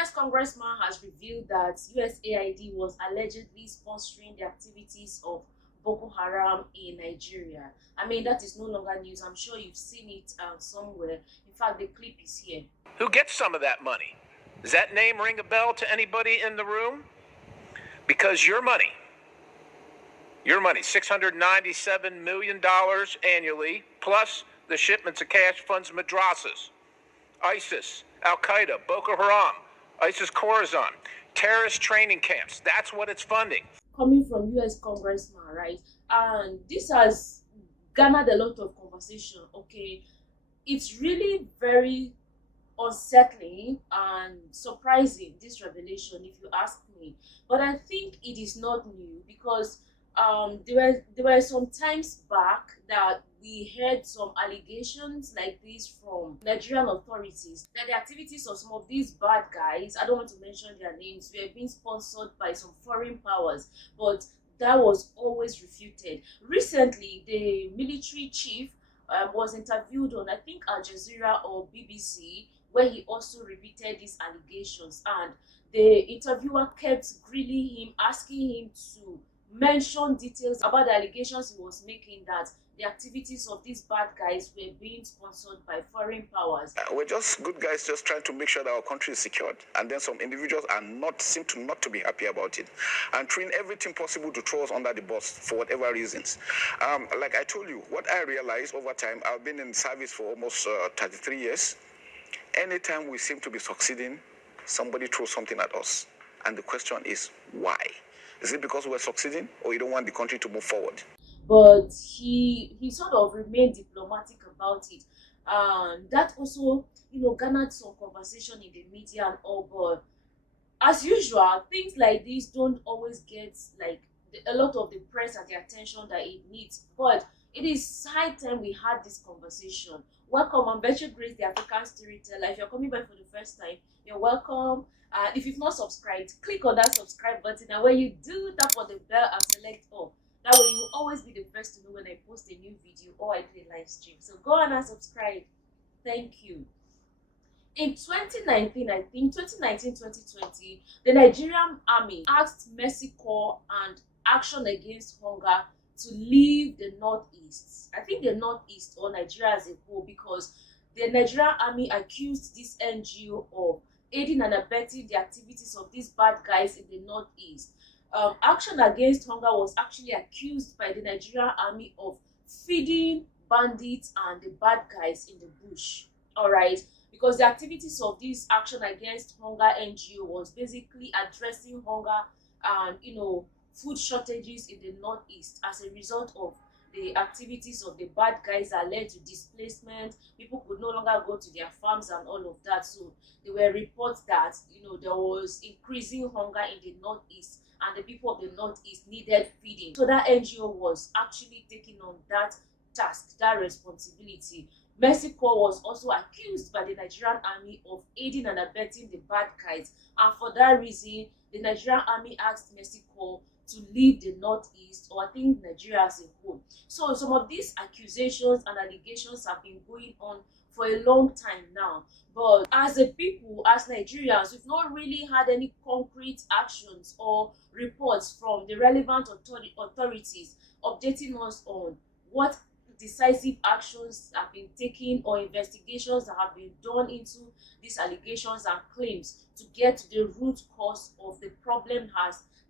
US congressman has revealed that USAID was allegedly sponsoring the activities of Boko Haram in Nigeria. I mean, that is no longer news. I'm sure you've seen it somewhere. In fact, the clip is here. Who gets some of that money? Does that name ring a bell to anybody in the room? Because your money, $697 million annually, plus the shipments of cash funds madrasas, ISIS, Al-Qaeda, Boko Haram, ISIS Khorasan, terrorist training camps. That's what it's funding. Coming from US congressman, right? And this has garnered a lot of conversation. Okay, it's really very unsettling and surprising, this revelation, if you ask me. But I think it is not new because there were some times back that we heard some allegations like this from Nigerian authorities that the activities of some of these bad guys, I don't want to mention their names, were being sponsored by some foreign powers, but that was always refuted. Recently, the military chief was interviewed on, I think, Al Jazeera or BBC, where he also repeated these allegations, and the interviewer kept grilling him, asking him to mention details about the allegations he was making, that the activities of these bad guys were being sponsored by foreign powers. We're just good guys just trying to make sure that our country is secured, and then some individuals seem to not to be happy about it and trying everything possible to throw us under the bus for whatever reasons. Like I told you, what I realized over time, I've been in service for almost 33 years. Anytime we seem to be succeeding, somebody throws something at us, and the question is why? Is it because we're succeeding, or you don't want the country to move forward? But he sort of remained diplomatic about it, and that also, garnered some conversation in the media and all. But as usual, things like this don't always get like a lot of the press and the attention that it needs. But it is high time we had this conversation. Welcome, I'm Virtue Grace, the African Storyteller. If you're coming by for the first time, you're welcome. If you've not subscribed, click on that subscribe button, and when you do, tap on the bell and select all. That way you will always be the first to know when I post a new video or I do a live stream. So go on and subscribe. Thank you. In 2019, I think 2019-2020, the Nigerian army asked Mercy Corps and Action Against Hunger to leave the Northeast. I think the Northeast or Nigeria as a whole, because the Nigerian army accused this NGO of aiding and abetting the activities of these bad guys in the Northeast. Action Against Hunger was actually accused by the Nigerian army of feeding bandits and the bad guys in the bush. All right, because the activities of this Action Against Hunger NGO was basically addressing hunger and food shortages in the Northeast as a result of the activities of the bad guys that led to displacement. People could no longer go to their farms and all of that. So there were reports that there was increasing hunger in the Northeast, and the people of the Northeast needed feeding. So that NGO was actually taking on that task, that responsibility. Mercy Corps was also accused by the Nigerian army of aiding and abetting the bad guys, and for that reason, the Nigerian army asked Mercy Corps to leave the Northeast, or I think Nigeria as a whole. So some of these accusations and allegations have been going on for a long time now. But as a people, as Nigerians, we've not really had any concrete actions or reports from the relevant authorities updating us on what decisive actions have been taken or investigations that have been done into these allegations and claims to get to the root cause of the problem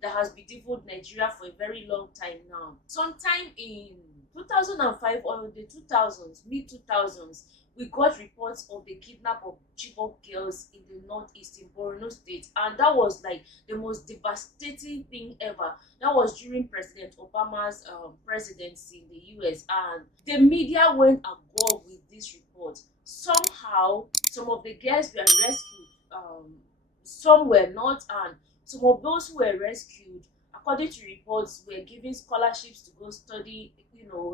that has bedeviled Nigeria for a very long time now. Sometime in 2005 or the 2000s, mid-2000s, we got reports of the kidnap of Chibok girls in the Northeast in Borno State, and that was like the most devastating thing ever. That was during President Obama's presidency in the US, and the media went agog with this report. Somehow, some of the girls were rescued, some were not, and some of those who were rescued, according to reports, were given scholarships to go study,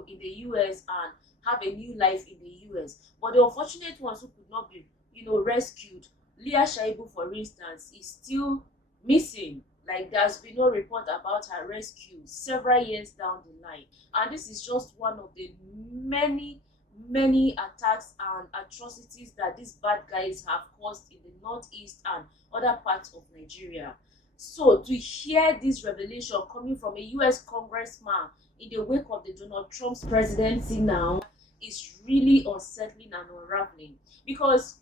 in the US and have a new life in the US. But the unfortunate ones who could not be, rescued, Leah Shaibu, for instance, is still missing. Like, there's been no report about her rescue several years down the line. And this is just one of the many, many attacks and atrocities that these bad guys have caused in the northeast and other parts of Nigeria. So to hear this revelation coming from a US congressman in the wake of the Donald Trump's presidency now is really unsettling and unraveling. Because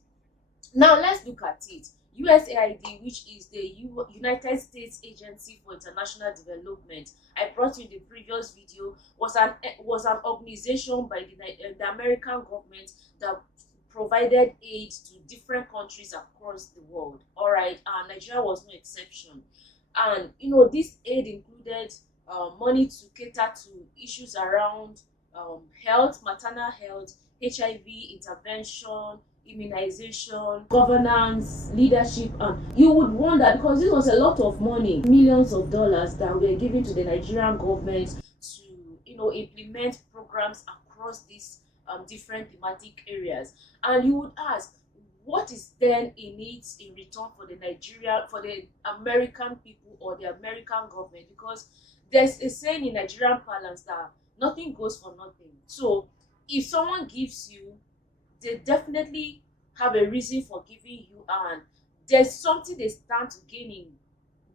now let's look at it. USAID, which is the United States Agency for International Development, I brought you in the previous video, was an organization by the American government that provided aid to different countries across the world. All right, and Nigeria was no exception. And this aid included money to cater to issues around health, maternal health, HIV intervention, immunization, governance, leadership. And you would wonder, because this was a lot of money, millions of dollars that were given to the Nigerian government to implement programs across these different thematic areas. And you would ask, what is then in it in return for the American people or the American government? Because there's a saying in Nigerian parlance that nothing goes for nothing. So if someone gives you, they definitely have a reason for giving you, and there's something they stand to gain in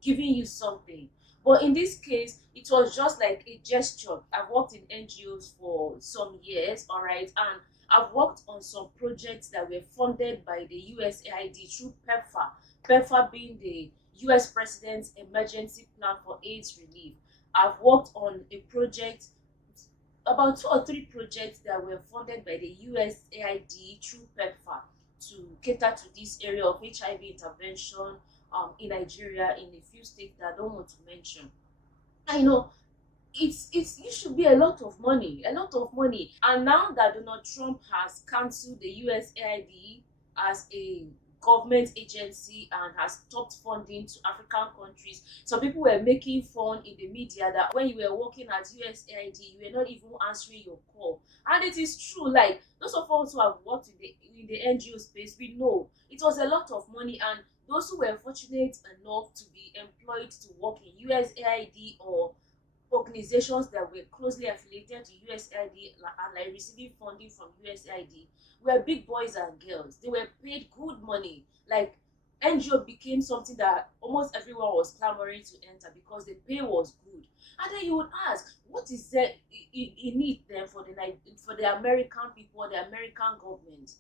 giving you something. But in this case, it was just like a gesture. I've worked in NGOs for some years, all right, and I've worked on some projects that were funded by the USAID through PEPFAR. PEPFAR being the US President's Emergency Plan for AIDS Relief. I've worked on a project, about 2 or 3 projects that were funded by the USAID through PEPFAR to cater to this area of HIV intervention in Nigeria, in a few states that I don't want to mention. I know it should be a lot of money, and now that Donald Trump has cancelled the USAID as a government agency and has stopped funding to African countries, some people were making fun in the media that when you were working at USAID, you were not even answering your call. And it is true. Like, those of us who have worked in the NGO space, we know it was a lot of money, and those who were fortunate enough to be employed to work in USAID or organizations that were closely affiliated to USAID and like receiving funding from USAID were big boys and girls. They were paid good money. Like, NGO became something that almost everyone was clamoring to enter because the pay was good. And then you would ask, what is there in it then for the American people or the American government?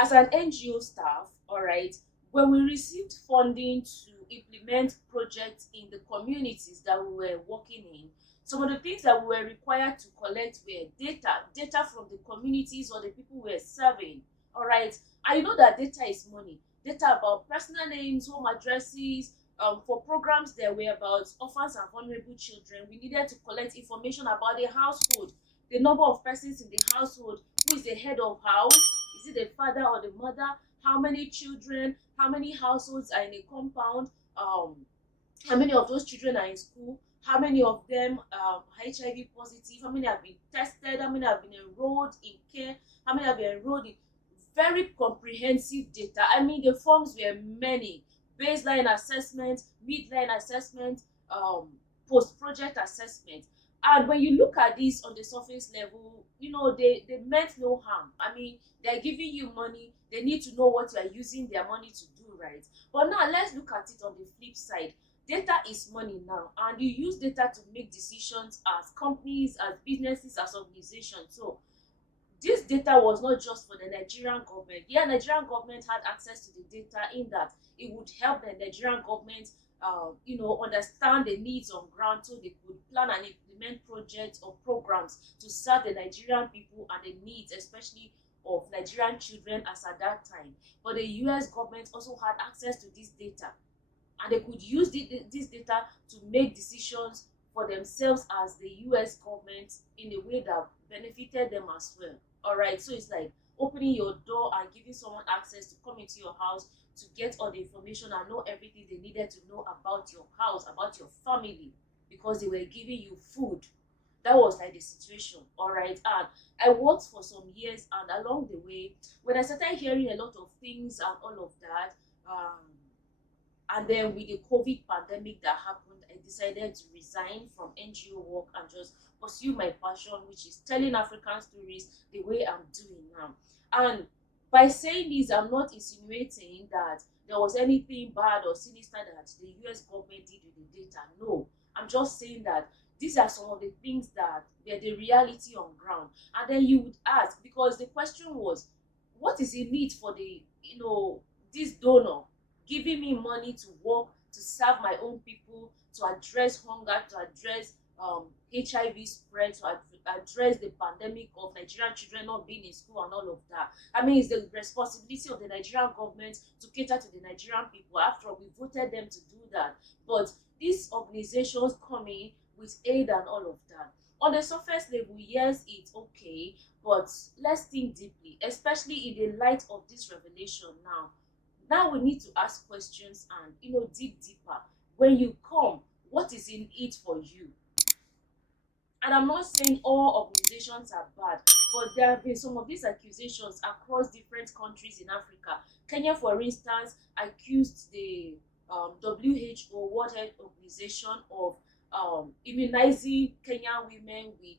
As an NGO staff, all right, when we received funding to implement projects in the communities that we were working in, some of the things that we were required to collect were data from the communities or the people we were serving. All right, and you know that data is money. Data about personal names, home addresses. For programs that were about orphans and vulnerable children, we needed to collect information about the household, the number of persons in the household, who is the head of house, is it the father or the mother, how many children, how many households are in a compound, how many of those children are in school, how many of them are HIV positive, how many have been tested, how many have been enrolled in care, how many have been enrolled in very comprehensive data. I mean, the forms were many: baseline assessment, midline assessment, post-project assessment. And when you look at this on the surface level, they meant no harm. I mean, they're giving you money, they need to know what you are using their money to do, right? But now let's look at it on the flip side. Data is money now, and you use data to make decisions as companies, as businesses, as organizations. So this data was not just for the Nigerian government. Yeah, Nigerian government had access to the data in that it would help the Nigerian government understand the needs on ground, so they could plan and implement projects or programs to serve the Nigerian people and the needs, especially of Nigerian children as at that time. But the US government also had access to this data, and they could use this data to make decisions for themselves as the US government in a way that benefited them as well. All right, so it's like opening your door and giving someone access to come into your house to get all the information and know everything they needed to know about your house, about your family, because they were giving you food. That was like the situation. All right, and I worked for some years, and along the way, when I started hearing a lot of things and all of that, And then with the COVID pandemic that happened, I decided to resign from NGO work and just pursue my passion, which is telling African stories the way I'm doing now. And by saying this, I'm not insinuating that there was anything bad or sinister that the US government did with the data. No, I'm just saying that these are some of the things that were the reality on ground. And then you would ask, because the question was, what is in it for the, this donor giving me money to work, to serve my own people, to address hunger, to address HIV spread, to address the pandemic of Nigerian children not being in school and all of that. I mean, it's the responsibility of the Nigerian government to cater to the Nigerian people. After all, we voted them to do that. But these organizations come in with aid and all of that. On the surface level, yes, it's okay, but let's think deeply, especially in the light of this revelation now. Now we need to ask questions and dig deeper. When you come, what is in it for you? And I'm not saying all organizations are bad, but there have been some of these accusations across different countries in Africa. Kenya, for instance, accused the WHO, World Health Organization, of immunizing Kenyan women with,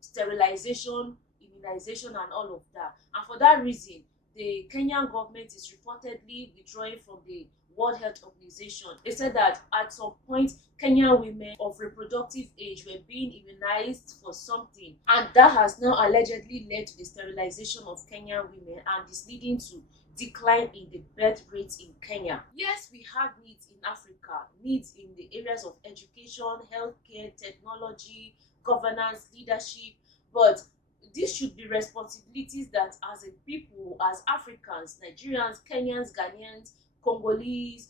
sterilization, immunization, and all of that. And for that reason, the Kenyan government is reportedly withdrawing from the World Health Organization. They said that at some point, Kenyan women of reproductive age were being immunized for something, and that has now allegedly led to the sterilization of Kenyan women and is leading to decline in the birth rates in Kenya. Yes, we have needs in Africa, needs in the areas of education, healthcare, technology, governance, leadership, but these should be responsibilities that as a people, as Africans, Nigerians, Kenyans, Ghanaians, Congolese,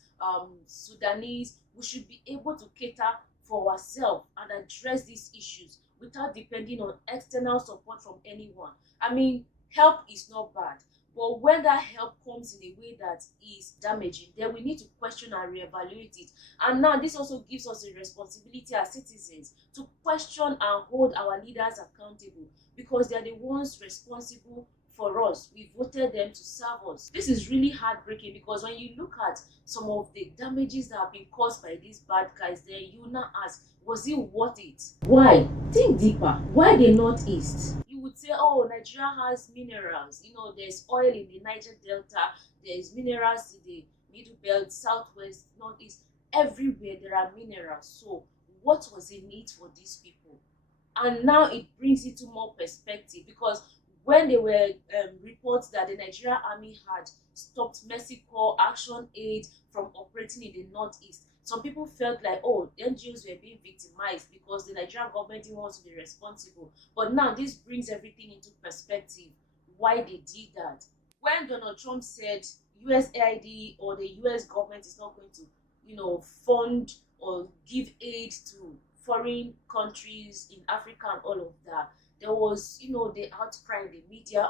Sudanese, we should be able to cater for ourselves and address these issues without depending on external support from anyone. I mean, help is not bad, but when that help comes in a way that is damaging, then we need to question and reevaluate it. And now this also gives us a responsibility as citizens to question and hold our leaders accountable, because they are the ones responsible for us. We voted them to serve us. This is really heartbreaking, because when you look at some of the damages that have been caused by these bad guys, then you now ask, was it worth it? Why? Think deeper. Why the Northeast? You would say, oh, Nigeria has minerals. There's oil in the Niger Delta, there's minerals in the Middle Belt, Southwest, Northeast. Everywhere there are minerals. So what was in it for these people? And now it brings it to more perspective, because when there were reports that the Nigerian army had stopped Mercy Corps Action Aid from operating in the Northeast, some people felt like, oh, the NGOs were being victimized because the Nigerian government didn't want to be responsible. But now this brings everything into perspective, why they did that. When Donald Trump said USAID or the US government is not going to, fund or give aid to foreign countries in Africa and all of that, there was, the outcry in the media,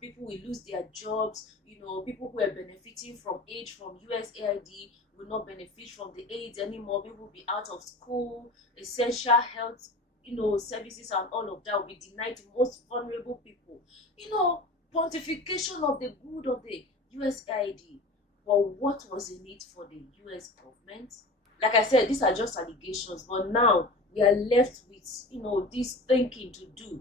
people will lose their jobs, people who are benefiting from aid from USAID will not benefit from the aid anymore, people will be out of school, essential health, services and all of that will be denied to most vulnerable people. Pontification of the good of the USAID. But what was in it for the US government? Like I said, these are just allegations, but now we are left with, this thinking to do.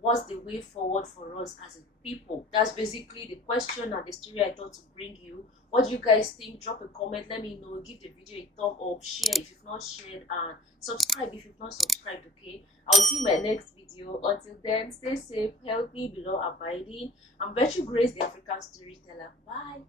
What's the way forward for us as a people? That's basically the question and the story I thought to bring you. What do you guys think? Drop a comment, let me know. Give the video a thumb up, share if you've not shared, and subscribe if you've not subscribed, okay? I'll see you in my next video. Until then, stay safe, healthy, below abiding. I'm Virtue Grace, the African Storyteller. Bye.